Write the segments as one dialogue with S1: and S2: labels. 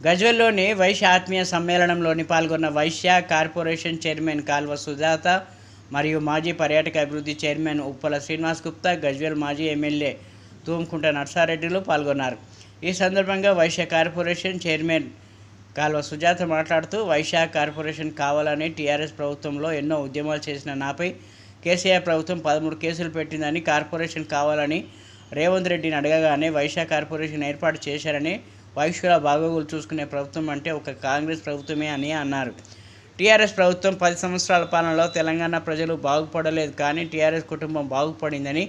S1: గజ్వెల్లోని వైశ్య ఆత్మీయ సమ్మేళనంలోని పాల్గొన్న వైశ్య కార్పొరేషన్ చైర్మన్ కాల్వ సుజాత మరియు మాజీ పర్యాటక అభివృద్ధి చైర్మన్ ఉప్పల శ్రీనివాస్ గుప్తా గజ్వెల్ మాజీ ఎమ్మెల్యే తూంకుంట నర్సారెడ్డిలు పాల్గొన్నారు. ఈ సందర్భంగా వైశ్య కార్పొరేషన్ చైర్మన్ కాల్వ సుజాత మాట్లాడుతూ వైశ్య కార్పొరేషన్ కావాలని టీఆర్ఎస్ ప్రభుత్వంలో ఎన్నో ఉద్యమాలు చేసిన నాపై కేసీఆర్ ప్రభుత్వం పదమూడు కేసులు పెట్టిందని కార్పొరేషన్ కావాలని రేవంత్ రెడ్డిని అడగగానే వైశ్య కార్పొరేషన్ ఏర్పాటు చేశారని వైశ్యుల బాగోగులు చూసుకునే ప్రభుత్వం అంటే ఒక కాంగ్రెస్ ప్రభుత్వమే అని అన్నారు. టీఆర్ఎస్ ప్రభుత్వం పది సంవత్సరాల పాలనలో తెలంగాణ ప్రజలు బాగుపడలేదు కానీ టీఆర్ఎస్ కుటుంబం బాగుపడిందని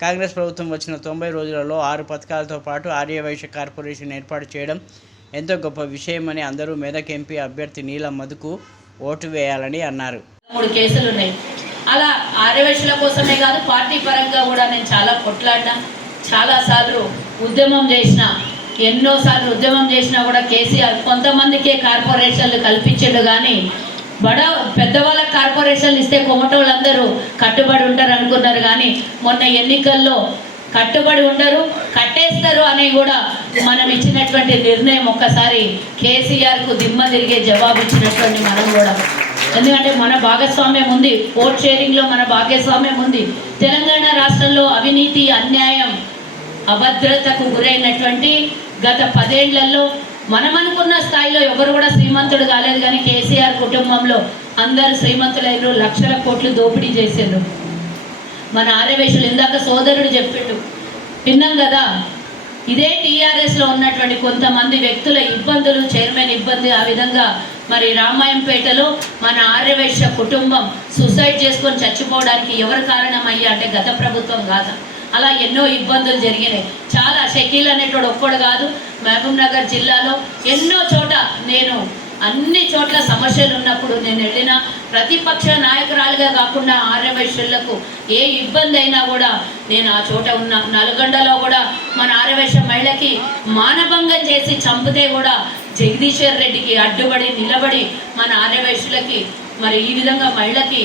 S1: కాంగ్రెస్ ప్రభుత్వం వచ్చిన తొంభై రోజులలో ఆరు పథకాలతో పాటు ఆర్యవైశ్య కార్పొరేషన్ ఏర్పాటు చేయడం ఎంతో గొప్ప విషయమని అందరూ మెదక్ ఎంపీ అభ్యర్థి నీల మధుకు ఓటు వేయాలని అన్నారు.
S2: మూడు కేసులు ఉన్నాయి. అలా ఆర్యవేశుల కోసమే కాదు పార్టీ పరంగా కూడా నేను చాలా కొట్లాడినా చాలాసార్లు ఉద్యమం చేసిన ఎన్నోసార్లు ఉద్యమం చేసినా కూడా కేసీఆర్ కొంతమందికే కార్పొరేషన్లు కల్పించాడు కానీ బడ పెద్దవాళ్ళ కార్పొరేషన్లు ఇస్తే కొమటోళ్ళందరూ కట్టుబడి ఉంటారు అనుకున్నారు కానీ మొన్న ఎన్నికల్లో కట్టుబడి ఉండరు కట్టేస్తారు అని కూడా మనం ఇచ్చినటువంటి నిర్ణయం ఒక్కసారి కేసీఆర్కు దిమ్మ తిరిగే జవాబు ఇచ్చినటువంటి మనం కూడా. ఎందుకంటే మన భాగస్వామ్యం ఉంది ఓట్ షేరింగ్లో మన భాగస్వామ్యం ఉంది. తెలంగాణ రాష్ట్రంలో అవినీతి అన్యాయం అభద్రతకు గురైనటువంటి గత పదేళ్ళలో మనం అనుకున్న స్థాయిలో ఎవరు కూడా శ్రీమంతుడు కాలేదు కానీ కేసీఆర్ కుటుంబంలో అందరు శ్రీమంతులైన లక్షల కోట్లు దోపిడీ చేసిండ్రు. మన ఆర్యవేశులు ఇందాక సోదరుడు చెప్పిండు విన్నాం కదా? ఇదే టీఆర్ఎస్లో ఉన్నటువంటి కొంతమంది వ్యక్తుల ఇబ్బందులు చైర్మన్ ఇబ్బంది ఆ విధంగా మరి రామాయంపేటలో మన ఆర్యవైశ్య కుటుంబం సూసైడ్ చేసుకొని చచ్చిపోవడానికి ఎవరు కారణమయ్యా అంటే గత ప్రభుత్వం కాదా. అలా ఎన్నో ఇబ్బందులు జరిగినాయి. చాలా షకీల్ అనేటోడు ఒక్కడు కాదు. మహబూబ్ నగర్ జిల్లాలో ఎన్నో చోట నేను అన్ని చోట్ల సమస్యలు ఉన్నప్పుడు నేను వెళ్ళిన ప్రతిపక్ష నాయకురాలుగా కాకుండా ఆర్యవైశ్యులకు ఏ ఇబ్బంది అయినా కూడా నేను ఆ చోట ఉన్న నల్గొండలో కూడా మన ఆర్యవైశ్య మహిళకి మానభంగం చేసి చంపితే కూడా జగదీశ్వర్ రెడ్డికి అడ్డుపడి నిలబడి మన ఆర్యవైశ్యులకి మరి ఈ విధంగా మహిళకి